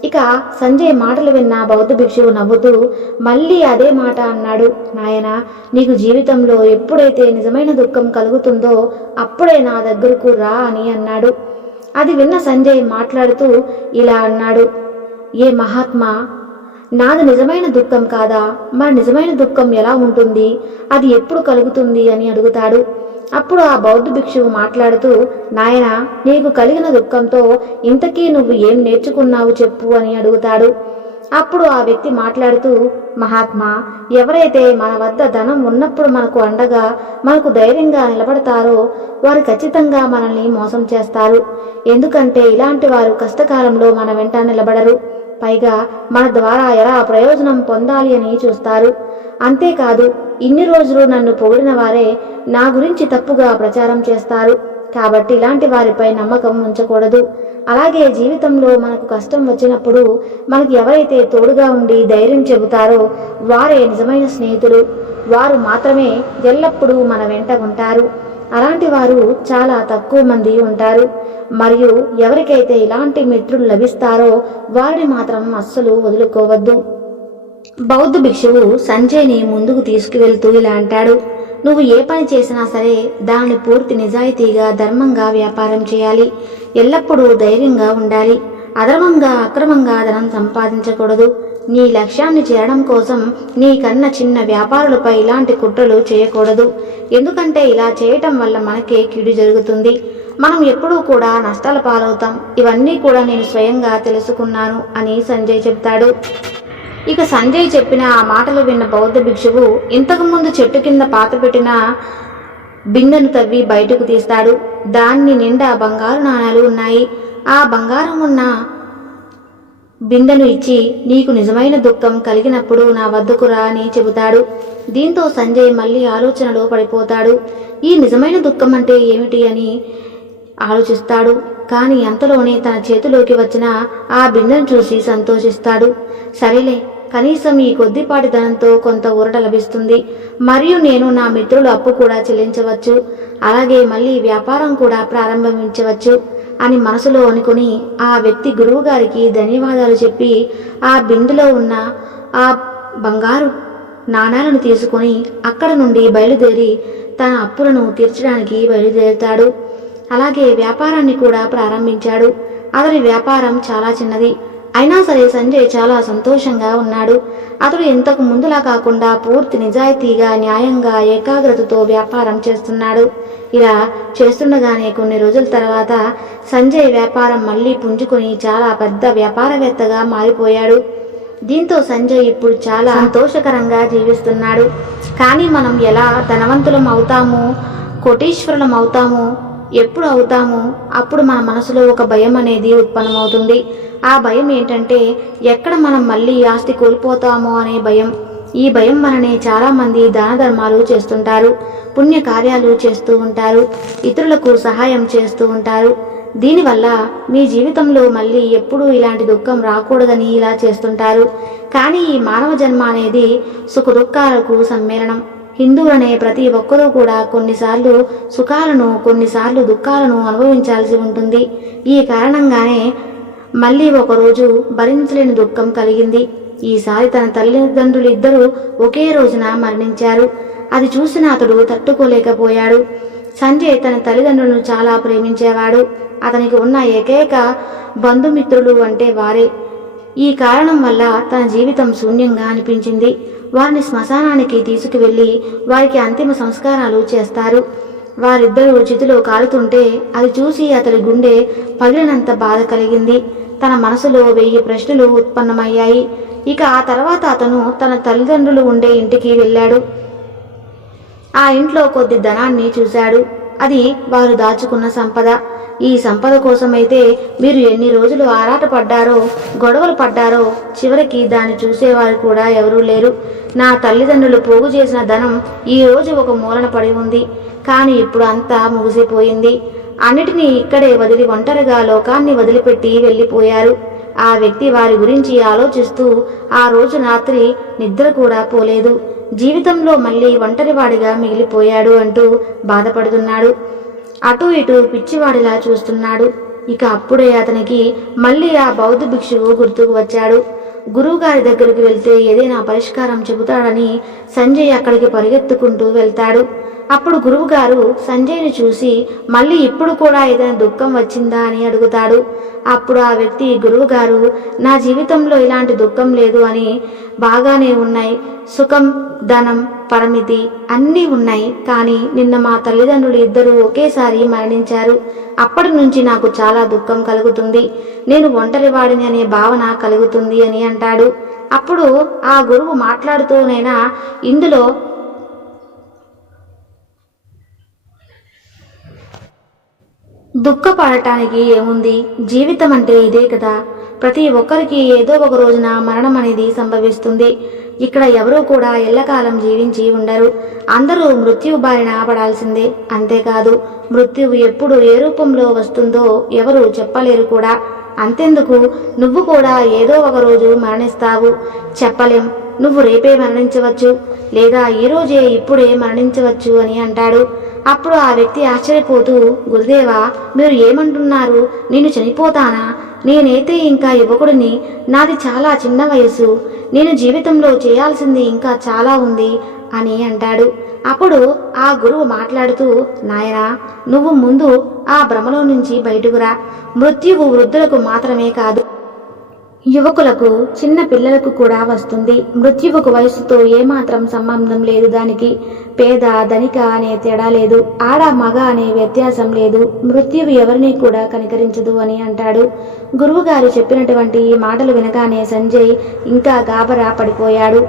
ఇక సంజయ్ మాటలు విన్న బౌద్ధ భిక్షువు నవ్వుతూ మళ్ళీ అదే మాట అన్నాడు. నాయనా, నీకు జీవితంలో ఎప్పుడైతే నిజమైన దుఃఖం కలుగుతుందో అప్పుడే నా దగ్గరకు రా అని అన్నాడు. అది విన్న సంజయ్ మాట్లాడుతూ ఇలా అన్నాడు. ఏ మహాత్మా, నాది నిజమైన దుఃఖం కాదా? మరి నిజమైన దుఃఖం ఎలా ఉంటుంది? అది ఎప్పుడు కలుగుతుంది అని అడుగుతాడు. అప్పుడు ఆ బౌద్ధ భిక్షువు మాట్లాడుతూ, నాయనా, నీకు కలిగిన దుఃఖంతో ఇంతకీ నువ్వు ఏం నేర్చుకున్నావు చెప్పు అని అడుగుతాడు. అప్పుడు ఆ వ్యక్తి మాట్లాడుతూ, మహాత్మా, ఎవరైతే మన వద్ద ధనం ఉన్నప్పుడు మనకు అండగా మనకు ధైర్యంగా నిలబడతారో వారు ఖచ్చితంగా మనల్ని మోసం చేస్తారు. ఎందుకంటే ఇలాంటి వారు కష్టకాలంలో మన వెంట నిలబడరు. పైగా మన ద్వారా ఎలా ప్రయోజనం పొందాలి అని చూస్తారు. అంతేకాదు, ఇన్ని రోజులు నన్ను పొగిడిన వారే నా గురించి తప్పుగా ప్రచారం చేస్తారు. కాబట్టి ఇలాంటి వారిపై నమ్మకం ఉంచకూడదు. అలాగే జీవితంలో మనకు కష్టం వచ్చినప్పుడు మనకి ఎవరైతే తోడుగా ఉండి ధైర్యం చెబుతారో వారే నిజమైన స్నేహితులు. వారు మాత్రమే ఎల్లప్పుడూ మన వెంట ఉంటారు. అలాంటి వారు చాలా తక్కువ మంది ఉంటారు. మరియు ఎవరికైతే ఇలాంటి మిత్రులు లభిస్తారో వారిని మాత్రం అస్సలు వదులుకోవద్దు. బౌద్ధ భిక్షువు సంజయ్ని ముందుకు తీసుకువెళ్తూ ఇలా అంటాడు. నువ్వు ఏ పని చేసినా సరే దాన్ని పూర్తి నిజాయితీగా ధర్మంగా వ్యాపారం చేయాలి. ఎల్లప్పుడూ ధైర్యంగా ఉండాలి. అధర్మంగా అక్రమంగా ధనం సంపాదించకూడదు. నీ లక్ష్యాన్ని చేరడం కోసం నీ కన్నా చిన్న వ్యాపారులపై ఇలాంటి కుట్రలు చేయకూడదు. ఎందుకంటే ఇలా చేయటం వల్ల మనకే కీడు జరుగుతుంది. మనం ఎప్పుడూ కూడా నష్టాల పాలవుతాం. ఇవన్నీ కూడా నేను స్వయంగా తెలుసుకున్నాను అని సంజయ్ చెప్తాడు. ఇక సంజయ్ చెప్పిన ఆ మాటలు విన్న బౌద్ధ భిక్షువు ఇంతకుముందు చెట్టు కింద పాతపెట్టిన బిందెను తవ్వి బయటకు తీస్తాడు. దాన్ని నిండా బంగారు నాణాలు ఉన్నాయి. ఆ బంగారం ఉన్న బిందెను ఇచ్చి, నీకు నిజమైన దుఃఖం కలిగినప్పుడు నా వద్దకు రా అని చెబుతాడు. దీంతో సంజయ్ మళ్ళీ ఆలోచనలో పడిపోతాడు. ఈ నిజమైన దుఃఖం అంటే ఏమిటి అని ఆలోచిస్తాడు. కానీ అంతలోనే తన చేతిలోకి వచ్చిన ఆ బిందెను చూసి సంతోషిస్తాడు. సరేలే, కనీసం ఈ కొద్దిపాటి ధనంతో కొంత ఊరట లభిస్తుంది. మరియు నేను నా మిత్రుల అప్పు కూడా చెల్లించవచ్చు. అలాగే మళ్ళీ వ్యాపారం కూడా ప్రారంభించవచ్చు అని మనసులో అనుకుని ఆ వ్యక్తి గురువు గారికి ధన్యవాదాలు చెప్పి ఆ బిందులో ఉన్న ఆ బంగారు నాణాలను తీసుకుని అక్కడ నుండి బయలుదేరి తన అప్పులను తీర్చడానికి బయలుదేరుతాడు. అలాగే వ్యాపారాన్ని కూడా ప్రారంభించాడు. అతని వ్యాపారం చాలా చిన్నది అయినా సరే సంజయ్ చాలా సంతోషంగా ఉన్నాడు. అతడు ఇంతకు ముందులా కాకుండా పూర్తి నిజాయితీగా, న్యాయంగా, ఏకాగ్రతతో వ్యాపారం చేస్తున్నాడు. ఇలా చేస్తుండగానే కొన్ని రోజుల తర్వాత సంజయ్ వ్యాపారం మళ్ళీ పుంజుకొని చాలా పెద్ద వ్యాపారవేత్తగా మారిపోయాడు. దీంతో సంజయ్ ఇప్పుడు చాలా సంతోషకరంగా జీవిస్తున్నాడు. కానీ మనం ఎలా ధనవంతులం అవుతాము, కోటీశ్వరులం అవుతాము, ఎప్పుడు అవుతాము? అప్పుడు మన మనసులో ఒక భయం అనేది ఉత్పన్నమవుతుంది. ఆ భయం ఏంటంటే ఎక్కడ మనం మళ్ళీ ఆస్తి కోల్పోతామో అనే భయం. ఈ భయం వలనే చాలా మంది దాన ధర్మాలు చేస్తుంటారు, పుణ్య కార్యాలు చేస్తూ ఉంటారు, ఇతరులకు సహాయం చేస్తూ ఉంటారు. దీనివల్ల మీ జీవితంలో మళ్ళీ ఎప్పుడూ ఇలాంటి దుఃఖం రాకూడదని ఇలా చేస్తుంటారు. కానీ ఈ మానవ జన్మ అనేది సుఖ దుఃఖాలకు సమ్మేళనం. హిందువులనే ప్రతి ఒక్కరూ కూడా కొన్నిసార్లు సుఖాలను, కొన్నిసార్లు దుఃఖాలను అనుభవించాల్సి ఉంటుంది. ఈ కారణంగానే మళ్ళీ ఒకరోజు భరించలేని దుఃఖం కలిగింది. ఈసారి తన తల్లిదండ్రులు ఇద్దరూ ఒకే రోజున మరణించారు. అది చూసిన అతడు తట్టుకోలేకపోయాడు. సంజయ్ తన తల్లిదండ్రులను చాలా ప్రేమించేవాడు. అతనికి ఉన్న ఏకైక బంధుమిత్రులు అంటే వారే. ఈ కారణం వల్ల తన జీవితం శూన్యంగా అనిపించింది. వారిని శ్మశానానికి తీసుకువెళ్లి వారికి అంతిమ సంస్కారాలు చేస్తారు. వారిద్దరూ చితిలో కాలుతుంటే అది చూసి అతడి గుండె పగిలినంత బాధ కలిగింది. తన మనసులో 1000 ప్రశ్నలు ఉత్పన్నమయ్యాయి. ఇక ఆ తర్వాత అతను తన తల్లిదండ్రులు ఉండే ఇంటికి వెళ్ళాడు. ఆ ఇంట్లో కొద్ది ధనాన్ని చూశాడు. అది వారు దాచుకున్న సంపద. ఈ సంపద కోసమైతే మీరు ఎన్ని రోజులు ఆరాటపడ్డారో, గొడవలు పడ్డారో, చివరికి దాన్ని చూసేవారు కూడా ఎవరూ లేరు. నా తల్లిదండ్రులు పోగు చేసిన ధనం ఈ రోజు ఒక మూలన పడి ఉంది. కానీ ఇప్పుడు అంతా ముగిసిపోయింది. అన్నిటినీ ఇక్కడే వదిలి ఒంటరిగా లోకాన్ని వదిలిపెట్టి వెళ్ళిపోయారు. ఆ వ్యక్తి వారి గురించి ఆలోచిస్తూ ఆ రోజు రాత్రి నిద్ర కూడా పోలేదు. జీవితంలో మళ్ళీ ఒంటరివాడిగా మిగిలిపోయాడు అంటూ బాధపడుతున్నాడు. అటూ ఇటూ పిచ్చివాడిలా చూస్తున్నాడు. ఇక అప్పుడే అతనికి మళ్ళీ ఆ బౌద్ధ భిక్షువు గుర్తుకు వచ్చాడు. గురువుగారి దగ్గరికి వెళ్తే ఏదైనా పరిష్కారం చెబుతాడని సంజయ్ అక్కడికి పరిగెత్తుకుంటూ వెళ్తాడు. అప్పుడు గురువుగారు సంజయ్ని చూసి మళ్ళీ ఇప్పుడు కూడా ఏదైనా దుఃఖం వచ్చిందా అని అడుగుతాడు. అప్పుడు ఆ వ్యక్తి, గురువుగారు, నా జీవితంలో ఇలాంటి దుఃఖం లేదు అని, బాగానే ఉన్నాయి, సుఖం, ధనం, పరిమితి అన్నీ ఉన్నాయి, కానీ నిన్న మా తల్లిదండ్రులు ఇద్దరూ ఒకేసారి మరణించారు. అప్పటి నుంచి నాకు చాలా దుఃఖం కలుగుతుంది, నేను ఒంటరివాడిని అనే భావన కలుగుతుంది అని అంటాడు. అప్పుడు ఆ గురువు మాట్లాడుతూనైనా, ఇందులో దుఃఖపడటానికి ఏముంది, జీవితం అంటే ఇదే కదా, ప్రతి ఒక్కరికి ఏదో ఒక రోజున మరణం అనేది సంభవిస్తుంది. ఇక్కడ ఎవరూ కూడా ఎల్లకాలం జీవించి ఉండరు, అందరూ మృత్యువు బారిన పడాల్సిందే. అంతేకాదు, మృత్యువు ఎప్పుడు ఏ రూపంలో వస్తుందో ఎవరు చెప్పలేరు కూడా. అంతెందుకు, నువ్వు కూడా ఏదో ఒక రోజు మరణిస్తావు, చెప్పలేం. నువ్వు రేపే మరణించవచ్చు, లేదా ఈరోజే ఇప్పుడే మరణించవచ్చు అని అంటాడు. అప్పుడు ఆ వ్యక్తి ఆశ్చర్యపోతూ, గురుదేవా, మీరు ఏమంటున్నారు? నేను చనిపోతానా? నేనైతే ఇంకా యువకుడిని, నాది చాలా చిన్న వయసు, నేను జీవితంలో చేయాల్సింది ఇంకా చాలా ఉంది అని అంటాడు. అప్పుడు ఆ గురువు మాట్లాడుతూ, నాయనా, నువ్వు ముందు ఆ భ్రమలో నుంచి బయటకు రా. మృత్యువు వృద్ధులకు మాత్రమే కాదు, యువకులకు, చిన్న పిల్లలకు కూడా వస్తుంది. మృత్యువుకు వయస్సుతో ఏమాత్రం సంబంధం లేదు. దానికి పేద ధనిక అనే తేడా లేదు, ఆడ మగ అనే వ్యత్యాసం లేదు. మృత్యువు ఎవరిని కూడా కనికరించదు అని అంటాడు. గురువుగారు చెప్పినటువంటి ఈ మాటలు వినగానే సంజయ్ ఇంకా గాబరా పడిపోయాడు.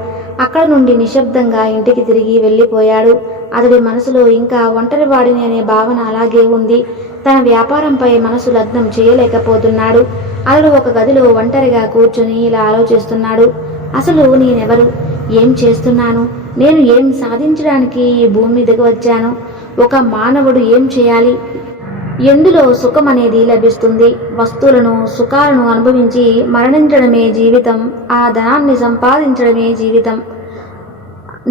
అక్కడ నుండి నిశ్శబ్దంగా ఇంటికి తిరిగి వెళ్ళిపోయాడు. అతడి మనసులో ఇంకా ఒంటరివాడిని అనే భావన అలాగే ఉంది. తన వ్యాపారంపై మనసు లగ్నం చేయలేకపోతున్నాడు. అతడు ఒక గదిలో ఒంటరిగా కూర్చొని ఇలా ఆలోచిస్తున్నాడు. అసలు నేనెవరు? ఏం చేస్తున్నాను? నేను ఏం సాధించడానికి ఈ భూమి మీదకు వచ్చాను? ఒక మానవుడు ఏం చేయాలి? ఎందులో సుఖం అనేది లభిస్తుంది? వస్తువులను, సుఖాలను అనుభవించి మరణించడమే జీవితం, ఆ ధనాన్ని సంపాదించడమే జీవితం.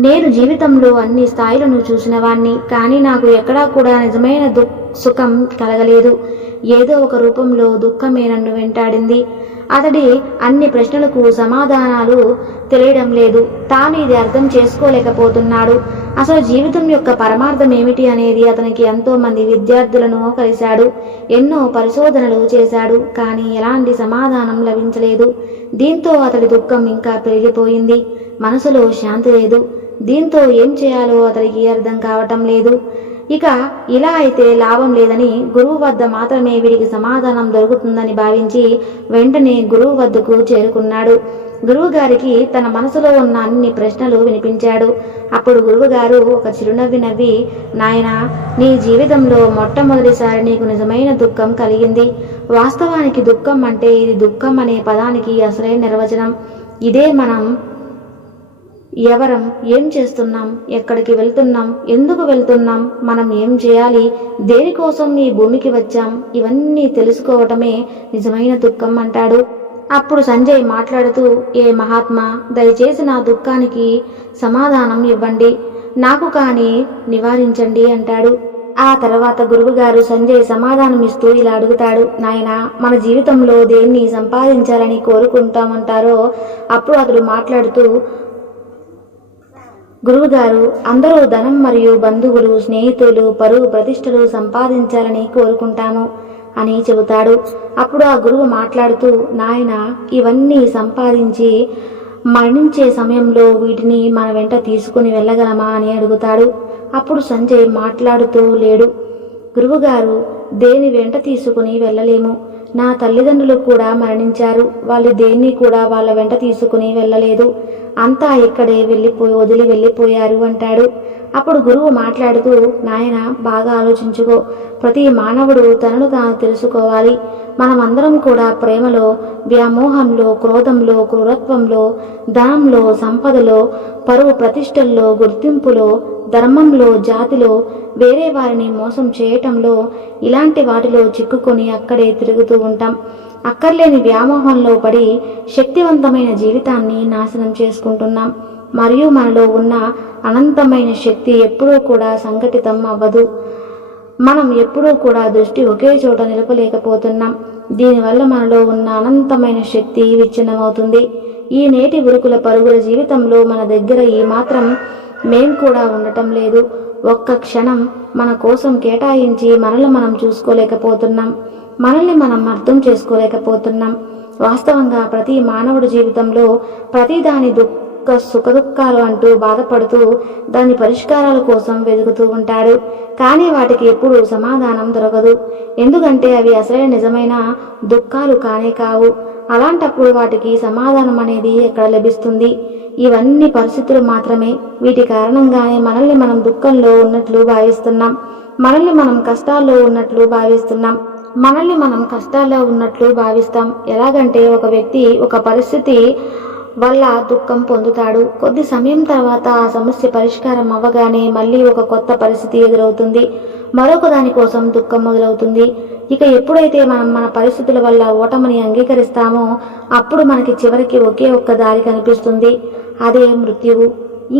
నేను జీవితంలో అన్ని స్థాయిలను చూసిన వాణ్ణి, కానీ నాకు ఎక్కడా కూడా నిజమైన సుఖం కలగలేదు. ఏదో ఒక రూపంలో దుఃఖమే నన్ను వెంటాడింది. అతడి అన్ని ప్రశ్నలకు సమాధానాలు తెలియడం లేదు. తాను ఇది అర్థం చేసుకోలేకపోతున్నాడు. అసలు జీవితం యొక్క పరమార్థం ఏమిటి అనేది అతనికి ఎంతో మంది విద్యార్థులను కలిశాడు, ఎన్నో పరిశోధనలు చేశాడు, కానీ ఎలాంటి సమాధానం లభించలేదు. దీంతో అతడి దుఃఖం ఇంకా పెరిగిపోయింది. మనసులో శాంతి లేదు. దీంతో ఏం చేయాలో అతడికి అర్థం కావటం లేదు. ఇక ఇలా అయితే లాభం లేదని, గురువు వద్ద మాత్రమే వీడికి సమాధానం దొరుకుతుందని భావించి వెంటనే గురువు వద్దకు చేరుకున్నాడు. గురువు గారికి తన మనసులో ఉన్న అన్ని ప్రశ్నలు వినిపించాడు. అప్పుడు గురువుగారు ఒక చిరునవ్వి నవ్వి, నాయనా, నీ జీవితంలో మొట్టమొదటిసారి నీకు నిజమైన దుఃఖం కలిగింది. వాస్తవానికి దుఃఖం అంటే, ఇది దుఃఖం అనే పదానికి అసలైన నిర్వచనం. ఇదే మనం ఎవరం, ఏం చేస్తున్నాం, ఎక్కడికి వెళ్తున్నాం, ఎందుకు వెళ్తున్నాం, మనం ఏం చేయాలి, దేనికోసం ఈ భూమికి వచ్చాం, ఇవన్నీ తెలుసుకోవటమే నిజమైన దుఃఖం అంటాడు. అప్పుడు సంజయ్ మాట్లాడుతూ, ఏ మహాత్మా, దయచేసి నా దుఃఖానికి సమాధానం ఇవ్వండి, నాకు కానీ నివారించండి అంటాడు. ఆ తర్వాత గురువుగారు సంజయ్ సమాధానం ఇస్తూ ఇలా అడుగుతాడు, నాయనా, మన జీవితంలో దేన్ని సంపాదించాలని కోరుకుంటామంటారో. అప్పుడు అతడు మాట్లాడుతూ, గురువుగారు, అందరూ ధనం మరియు బంధువులు, స్నేహితులు, పరువు ప్రతిష్టలు సంపాదించాలని కోరుకుంటాము అని చెబుతాడు. అప్పుడు ఆ గురువు మాట్లాడుతూ, నాయన, ఇవన్నీ సంపాదించి మరణించే సమయంలో వీటిని మన వెంట తీసుకుని వెళ్ళగలమా అని అడుగుతాడు. అప్పుడు సంజయ్ మాట్లాడుతూ లేడు. గురువుగారు, దేని వెంట తీసుకుని వెళ్ళలేము. నా తల్లిదండ్రులు కూడా మరణించారు, వాళ్ళు దేన్ని కూడా వాళ్ళ వెంట తీసుకుని వెళ్ళలేదు, అంతా ఇక్కడే వదిలి వెళ్ళిపోయారు అంటాడు. అప్పుడు గురువు మాట్లాడుతూ, నాయన, బాగా ఆలోచించుకో, ప్రతి మానవుడు తనను తాను తెలుసుకోవాలి. మనమందరం కూడా ప్రేమలో, వ్యామోహంలో, క్రోధంలో, క్రూరత్వంలో, ధనంలో, సంపదలో, పరువు ప్రతిష్టల్లో, గుర్తింపులో, ధర్మంలో, జాతిలో, వేరే వారిని మోసం చేయటంలో, ఇలాంటి వాటిలో చిక్కుకొని అక్కడే తిరుగుతూ ఉంటాం. అక్కర్లేని వ్యామోహంలో పడి శక్తివంతమైన జీవితాన్ని నాశనం చేసుకుంటున్నాం. మరియు మనలో ఉన్న అనంతమైన శక్తి ఎప్పుడూ కూడా సంఘటితం అవ్వదు. మనం ఎప్పుడూ కూడా దృష్టి ఒకే చోట నిలపలేకపోతున్నాం. దీనివల్ల మనలో ఉన్న అనంతమైన శక్తి విచ్ఛిన్నమవుతుంది. ఈ నేటి ఉరుకుల పరుగుల జీవితంలో మన దగ్గర ఈ మాత్రం మేం కూడా ఉండటం లేదు. ఒక్క క్షణం మన కోసం కేటాయించి మనల్ని మనం చూసుకోలేకపోతున్నాం. మనల్ని మనం అర్థం చేసుకోలేకపోతున్నాం. వాస్తవంగా ప్రతి మానవుడి జీవితంలో ప్రతిదాని సుఖదుఖాలు అంటూ బాధపడుతూ దాని పరిష్కారాల కోసం వెతుకుతూ ఉంటాడు. కానీ వాటికి ఎప్పుడూ సమాధానం దొరకదు. ఎందుకంటే అవి అసలైన నిజమైన దుఃఖాలు కానే కావు. అలాంటప్పుడు వాటికి సమాధానం అనేది ఎక్కడ లభిస్తుంది? ఇవన్నీ పరిస్థితులు మాత్రమే. వీటి కారణంగానే మనల్ని మనం దుఃఖంలో ఉన్నట్లు భావిస్తున్నాం. మనల్ని మనం కష్టాల్లో ఉన్నట్లు భావిస్తాం. ఎలాగంటే ఒక వ్యక్తి ఒక పరిస్థితి వల్ల దుఃఖం పొందుతాడు. కొద్ది సమయం తర్వాత ఆ సమస్య పరిష్కారం అవ్వగానే మళ్ళీ ఒక కొత్త పరిస్థితి ఎదురవుతుంది. మరొక దాని కోసం దుఃఖం మొదలవుతుంది. ఇక ఎప్పుడైతే మనం మన పరిస్థితుల వల్ల ఓటమిని అంగీకరిస్తామో అప్పుడు మనకి చివరికి ఒకే ఒక్క దారి కనిపిస్తుంది. అదే మృత్యువు.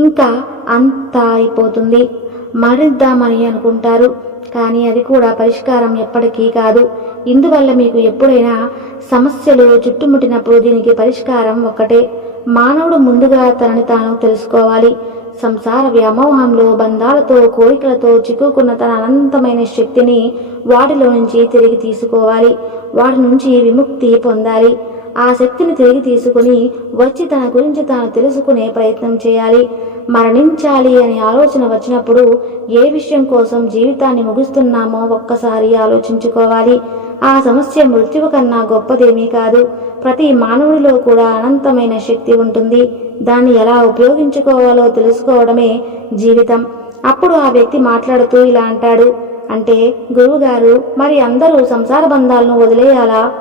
ఇంకా అంతా అయిపోతుంది, మరిద్దామని అనుకుంటారు. కానీ అది కూడా పరిష్కారం ఎప్పటికీ కాదు. ఇందువల్ల మీకు ఎప్పుడైనా సమస్యలు చుట్టుముట్టినప్పుడు దీనికి పరిష్కారం ఒక్కటే. మానవుడు ముందుగా తనని తాను తెలుసుకోవాలి. సంసార వ్యామోహంలో, బంధాలతో, కోరికలతో చిక్కుకున్న తన అనంతమైన శక్తిని వాటిలో నుంచి తిరిగి తీసుకోవాలి. వాటి నుంచి విముక్తి పొందాలి. ఆ శక్తిని తిరిగి తీసుకుని వచ్చి తన గురించి తాను తెలుసుకునే ప్రయత్నం చేయాలి. మరణించాలి అనే ఆలోచన వచ్చినప్పుడు ఏ విషయం కోసం జీవితాన్ని ముగిస్తున్నామో ఒక్కసారి ఆలోచించుకోవాలి. ఆ సమస్య మృత్యువు కన్నా గొప్పదేమీ కాదు. ప్రతి మానవుడిలో కూడా అనంతమైన శక్తి ఉంటుంది. దాన్ని ఎలా ఉపయోగించుకోవాలో తెలుసుకోవడమే జీవితం. అప్పుడు ఆ వ్యక్తి మాట్లాడుతూ ఇలా అంటాడు, అంటే గురువుగారు, మరి అందరూ సంసార బంధాలను వదిలేయాలా?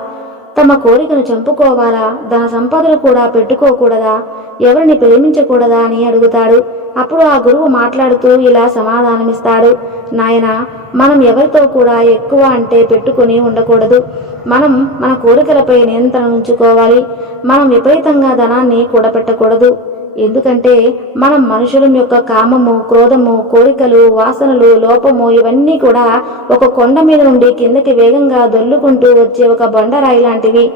తమ కోరికను చంపుకోవాలా? ధన సంపదలు కూడా పెట్టుకోకూడదా? ఎవరిని ప్రేమించకూడదా అని అడుగుతాడు. అప్పుడు ఆ గురువు మాట్లాడుతూ ఇలా సమాధానమిస్తాడు, నాయనా, మనం ఎవరితో కూడా ఎక్కువ అంటే పెట్టుకుని ఉండకూడదు. మనం మన కోరికలపై నియంత్రణ ఉంచుకోవాలి. మనం విపరీతంగా ధనాన్ని కూడబెట్టకూడదు. ఎందుకంటే మనం మనుషుల యొక్క కామము, క్రోధము, కోరికలు, వాసనలు, లోపము ఇవన్నీ కూడా ఒక కొండ మీద నుండి కిందకి వేగంగా దొర్లుకుంటూ వచ్చే ఒక బండరాయి లాంటివి.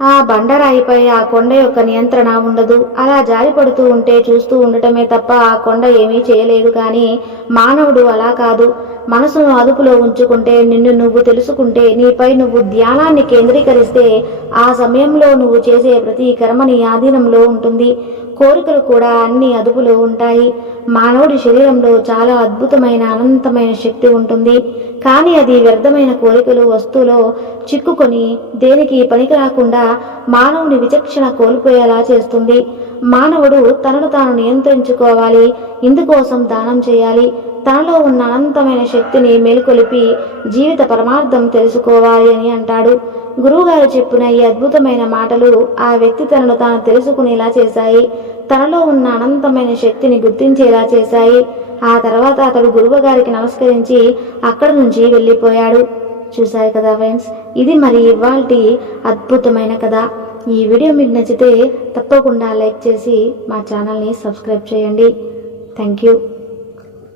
ఆ బండరాయిపై ఆ కొండ యొక్క నియంత్రణ ఉండదు. అలా జారిపడుతూ ఉంటే చూస్తూ ఉండటమే తప్ప ఆ కొండ ఏమీ చేయలేదు. కానీ మానవుడు అలా కాదు. మనసును అదుపులో ఉంచుకుంటే, నిన్ను నువ్వు తెలుసుకుంటే, నీపై నువ్వు ధ్యానాన్ని కేంద్రీకరిస్తే ఆ సమయంలో నువ్వు చేసే ప్రతి కర్మ నీ ఆధీనంలో ఉంటుంది. కోరికలు కూడా అన్ని అదుపులో ఉంటాయి. మానవుడి శరీరంలో చాలా అద్భుతమైన అనంతమైన శక్తి ఉంటుంది. కానీ అది వ్యర్థమైన కోరికలు, వస్తువులో చిక్కుకొని దేనికి పనికి రాకుండా మానవుని విచక్షణ కోల్పోయేలా చేస్తుంది. మానవుడు తనను తాను నియంత్రించుకోవాలి. ఇందుకోసం దానం చేయాలి. తనలో ఉన్న అనంతమైన శక్తిని మేలుకొలిపి జీవిత పరమార్థం తెలుసుకోవాలి అని అంటాడు. గురువుగారు చెప్పిన ఈ అద్భుతమైన మాటలు ఆ వ్యక్తి తనను తాను తెలుసుకునేలా చేశాయి. తనలో ఉన్న అనంతమైన శక్తిని గుర్తించేలా చేశాయి. ఆ తర్వాత అతడు గురువుగారికి నమస్కరించి అక్కడి నుంచి వెళ్ళిపోయాడు. చూశారు కదా ఫ్రెండ్స్, ఇది మరి ఇవాల్టి అద్భుతమైన కథ. ఈ వీడియో మీకు నచ్చితే తప్పకుండా లైక్ చేసి మా ఛానల్ని సబ్స్క్రైబ్ చేయండి. Thank you.